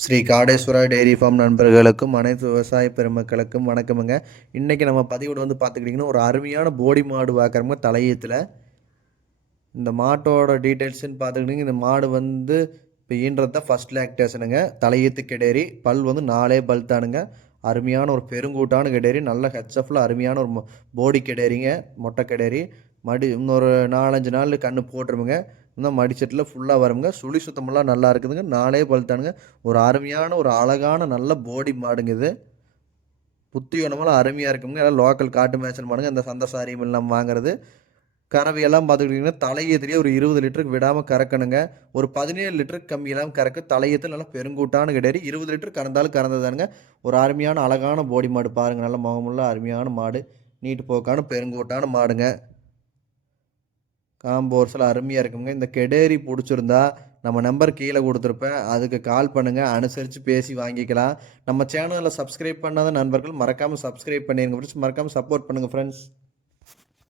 Sri Kadeswara dairy farm நண்பர்களுக்கும் அனைத்து விவசாய பெருமக்களுக்கும் வணக்கமுங்க. இன்றைக்கி நம்ம பதிவோடு வந்து பார்த்துக்கிட்டிங்கன்னா ஒரு அருமையான போடி மாடு பார்க்குறவங்க தலையத்தில் இந்த மாட்டோட டீட்டெயில்ஸ்னு பார்த்துக்கிட்டிங்கன்னா இந்த மாடு வந்து இப்போ ஈன்றது தான் ஃபஸ்ட் லாக்டேஷனுங்க தலையீத்து கிடேரி பல் வந்து நாலே பல் தானுங்க. அருமையான ஒரு பெருங்கூட்டான கிடேரி நல்ல ஹெச்எஃபில் அருமையான ஒரு போடி கிடேரிங்க மொட்டை கிடேரி. மடி இன்னொரு நாலஞ்சு நாள் கண்ணு போட்டுருமுங்க. இன்னும் மடிச்சட்டில் ஃபுல்லாக வருங்க சுழி சுத்தமெல்லாம் நல்லா இருக்குதுங்க. நாளே பழுத்தானுங்க. ஒரு அருமையான ஒரு அழகான நல்ல போடி மாடுங்க இது. புத்தி ஒன்றமெல்லாம் அருமையாக இருக்குங்க. எல்லாம் லோக்கல் காட்டு மேய்ச்சல் மாடுங்க. இந்த சந்தை சாரியம் எல்லாம் வாங்குறது. கறவையெல்லாம் பார்த்துக்கிட்டிங்கன்னா தலையத்திலேயே ஒரு இருபது லிட்டருக்கு விடாமல் கறக்கணுங்க. ஒரு பதினேழு லிட்டருக்கு கம்மியெல்லாம் கறக்கு தலையத்தில் நல்லா பெருங்கூட்டான கிடையாது இருபது லிட்டர் கறந்தாலும் கறந்ததானுங்க ஒரு அருமையான அழகான போடி மாடு பாருங்கள் நல்ல முகமுள்ள அருமையான மாடு. நீட்டு போக்கான பெருங்கூட்டான மாடுங்க. காம்போர்ஸில் அருமையாக இருக்குங்க. இந்த கெடேரி பிடிச்சிருந்தா நம்ம நம்பர் கீழே கொடுத்துருப்பேன். அதுக்கு கால் பண்ணுங்கள் அனுசரித்து பேசி வாங்கிக்கலாம். நம்ம சேனலில் சப்ஸ்கிரைப் பண்ணாத நண்பர்கள் மறக்காமல் சப்ஸ்கிரைப் பண்ணிடுங்க ஃப்ரெண்ட்ஸ் மறக்காமல் சப்போர்ட் பண்ணுங்கள் ஃப்ரெண்ட்ஸ்